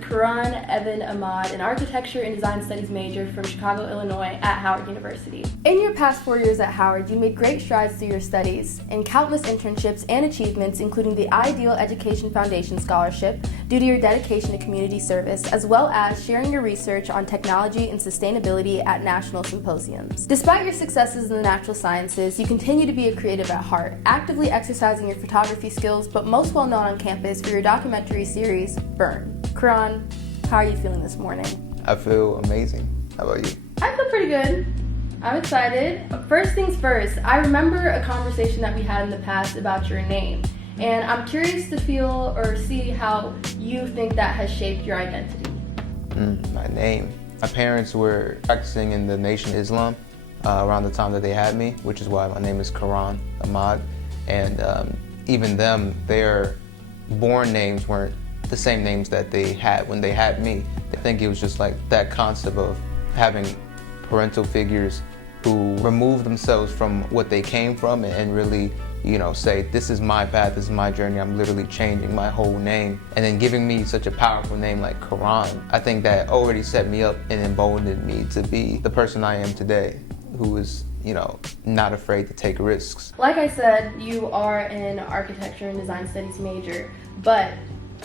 with Quaran Evyn Ahmad, an architecture and design studies major from Chicago, Illinois at Howard University. In your past 4 years at Howard, you made great strides through your studies in countless internships and achievements, including the Ideal Education Foundation Scholarship, due to your dedication to community service, as well as sharing your research on technology and sustainability at national symposiums. Despite your successes in the natural sciences, you continue to be a creative at heart, actively exercising your photography skills, but most well known on campus for your documentary series, Burn. Quaran, how are you feeling this morning? I feel amazing. How about you? I feel pretty good. I'm excited. First things first, I remember a conversation that we had in the past about your name, and I'm curious to feel or see how you think that has shaped your identity. My name. My parents were practicing in the Nation Islam around the time that they had me, which is why my name is Quaran Ahmad. And even them, their born names weren't the same names that they had when they had me. I think it was just like that concept of having parental figures who remove themselves from what they came from and really, say, this is my path, this is my journey, I'm literally changing my whole name. And then giving me such a powerful name like Quaran, I think that already set me up and emboldened me to be the person I am today, who is, not afraid to take risks. Like I said, you are an architecture and design studies major, but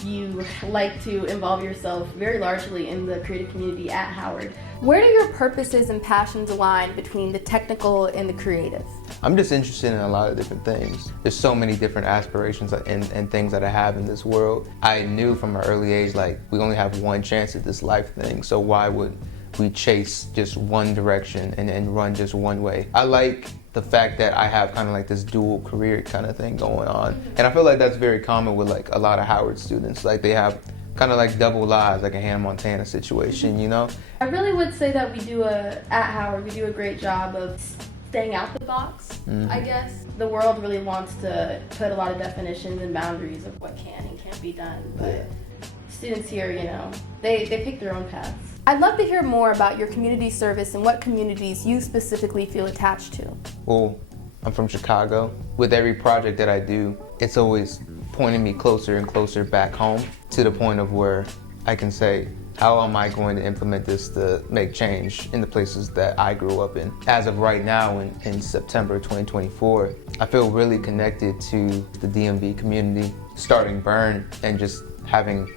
you like to involve yourself very largely in the creative community at Howard. Where do your purposes and passions align between the technical and the creative? I'm just interested in a lot of different things. There's so many different aspirations and things that I have in this world. I knew from an early age, like, we only have one chance at this life thing, so why would we chase just one direction and run just one way? I like the fact that I have kind of like this dual career kind of thing going on. And I feel like that's very common with like a lot of Howard students. Like they have kind of like double lives, like a Hannah Montana situation, I really would say that at Howard, we do a great job of staying out the box, I guess. The world really wants to put a lot of definitions and boundaries of what can and can't be done, but students here, they pick their own paths. I'd love to hear more about your community service and what communities you specifically feel attached to. Well, I'm from Chicago. With every project that I do, it's always pointing me closer and closer back home to the point of where I can say, how am I going to implement this to make change in the places that I grew up in? As of right now, in September 2024, I feel really connected to the DMV community, starting Burn and just having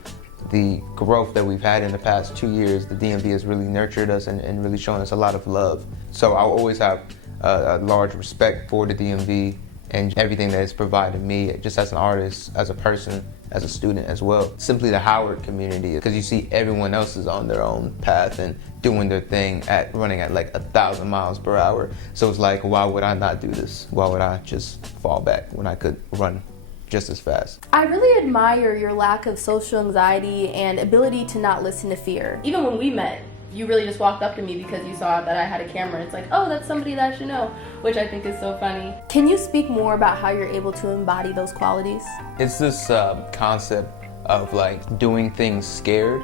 the growth that we've had in the past 2 years. The DMV has really nurtured us and really shown us a lot of love. So I'll always have a large respect for the DMV and everything that it's provided me, just as an artist, as a person, as a student as well. Simply the Howard community, because you see everyone else is on their own path and doing their thing running at like 1,000 miles per hour. So it's like, why would I not do this? Why would I just fall back when I could run just as fast? I really admire your lack of social anxiety and ability to not listen to fear. Even when we met, you really just walked up to me because you saw that I had a camera. It's like, oh, that's somebody that I should know, which I think is so funny. Can you speak more about how you're able to embody those qualities? It's this concept of like doing things scared,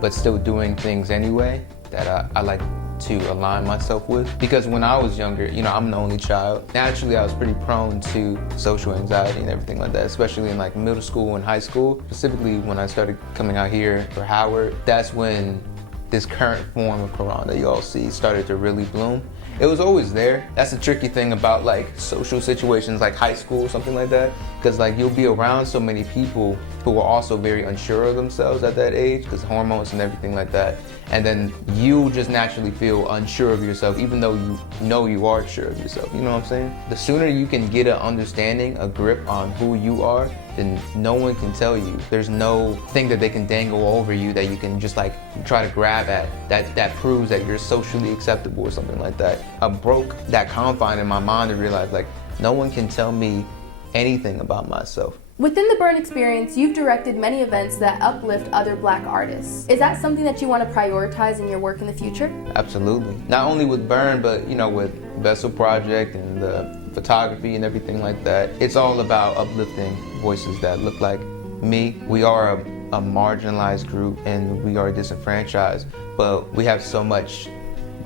but still doing things anyway that I like to align myself with. Because when I was younger, I'm the only child. Naturally, I was pretty prone to social anxiety and everything like that, especially in like middle school and high school. Specifically when I started coming out here for Howard, that's when this current form of Quaran that you all see started to really bloom. It was always there. That's the tricky thing about like social situations like high school or something like that, because like you'll be around so many people who are also very unsure of themselves at that age because hormones and everything like that. And then you just naturally feel unsure of yourself even though you are sure of yourself. You know what I'm saying? The sooner you can get an understanding, a grip on who you are, then no one can tell you. There's no thing that they can dangle over you that you can just like try to grab at that proves that you're socially acceptable or something like that. I broke that confine in my mind to realize like no one can tell me anything about myself. Within the Burn experience, you've directed many events that uplift other Black artists. Is that something that you want to prioritize in your work in the future? Absolutely. Not only with Burn, but with Vessel Project and the photography and everything like that. It's all about uplifting voices that look like me. We are a marginalized group and we are disenfranchised, but we have so much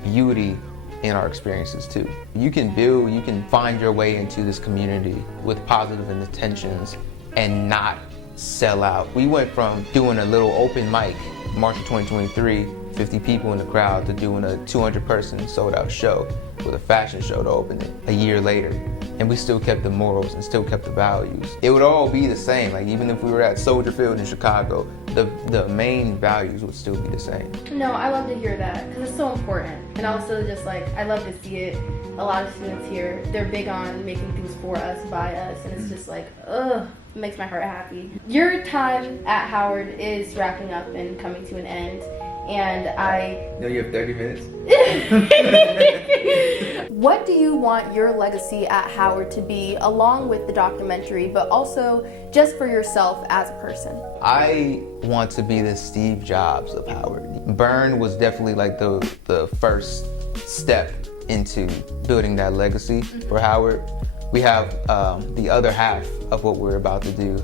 beauty in our experiences too. You can find your way into this community with positive intentions and not sell out. We went from doing a little open mic March of 2023, 50 people in the crowd to doing a 200-person sold-out show with a fashion show to open it a year later. And we still kept the morals and still kept the values. It would all be the same. Like, even if we were at Soldier Field in Chicago, the main values would still be the same. No, I love to hear that because it's so important. And also just like, I love to see it. A lot of students here, they're big on making things for us, by us, and it's just like, ugh, it makes my heart happy. Your time at Howard is wrapping up and coming to an end. And I... No, you have 30 minutes? What do you want your legacy at Howard to be, along with the documentary, but also just for yourself as a person? I want to be the Steve Jobs of Howard. Burn was definitely like the first step into building that legacy for Howard. We have the other half of what we're about to do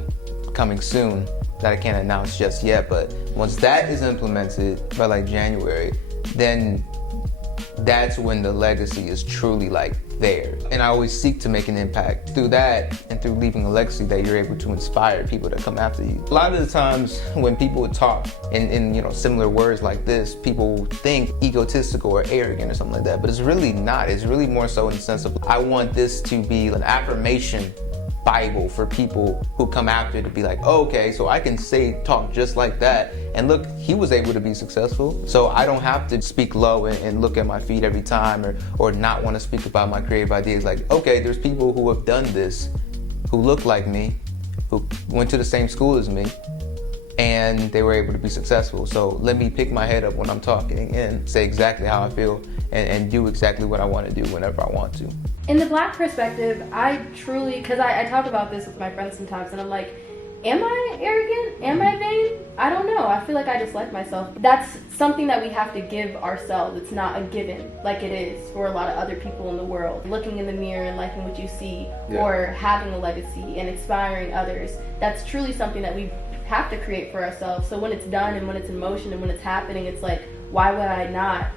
coming soon that I can't announce just yet, but once that is implemented by like January, then that's when the legacy is truly like there. And I always seek to make an impact through that, and through leaving a legacy that you're able to inspire people that come after you. A lot of the times when people would talk in similar words like this, people think egotistical or arrogant or something like that, but it's really not. It's really more so in the sense of, I want this to be an affirmation Bible for people who come after to be like, oh, okay, so I can talk just like that, and look, he was able to be successful, so I don't have to speak low and look at my feet every time, or not want to speak about my creative ideas. Like, okay, there's people who have done this, who look like me, who went to the same school as me, and they were able to be successful. So let me pick my head up when I'm talking and say exactly how I feel, and do exactly what I want to do whenever I want to. In the Black perspective, I truly, because I talk about this with my friends sometimes, and I'm like, am I arrogant? Am I vain? I don't know. I feel like I just like myself. That's something that we have to give ourselves. It's not a given like it is for a lot of other people in the world. Looking in the mirror and liking what you see, or having a legacy and inspiring others, that's truly something that we have to create for ourselves. So when it's done and when it's in motion and when it's happening, it's like, why would I not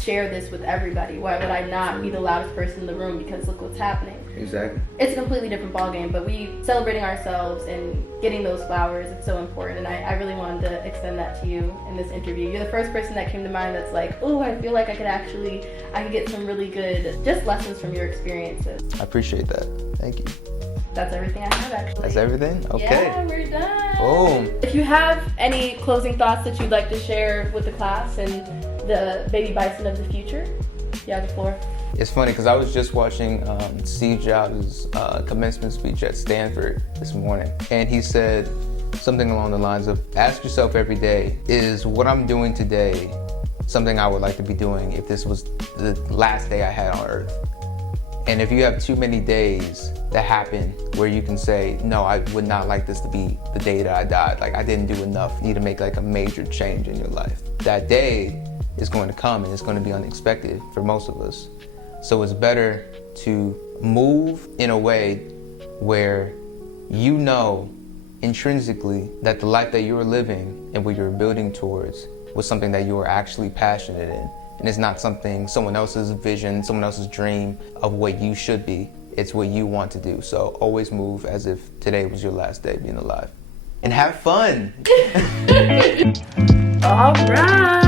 share this with everybody? Why would I not be the loudest person in the room because look what's happening? Exactly. It's a completely different ballgame, but we celebrating ourselves and getting those flowers, it's so important, and I really wanted to extend that to you in this interview. You're the first person that came to mind that's like, oh, I feel like I could get some really good just lessons from your experiences. I appreciate that. Thank you. That's everything I have, actually. That's everything? Okay. Yeah, we're done. Boom. If you have any closing thoughts that you'd like to share with the class and the baby bison of the future, you have the floor. It's funny because I was just watching Steve Jobs' commencement speech at Stanford this morning, and he said something along the lines of, ask yourself every day, is what I'm doing today something I would like to be doing if this was the last day I had on Earth? And if you have too many days that happen where you can say, no, I would not like this to be the day that I died, like I didn't do enough, you need to make like a major change in your life. That day is going to come, and it's going to be unexpected for most of us. So it's better to move in a way where you know intrinsically that the life that you were living and what you were building towards was something that you were actually passionate in. And it's not something, someone else's vision, someone else's dream of what you should be. It's what you want to do. So always move as if today was your last day being alive. And have fun! All right.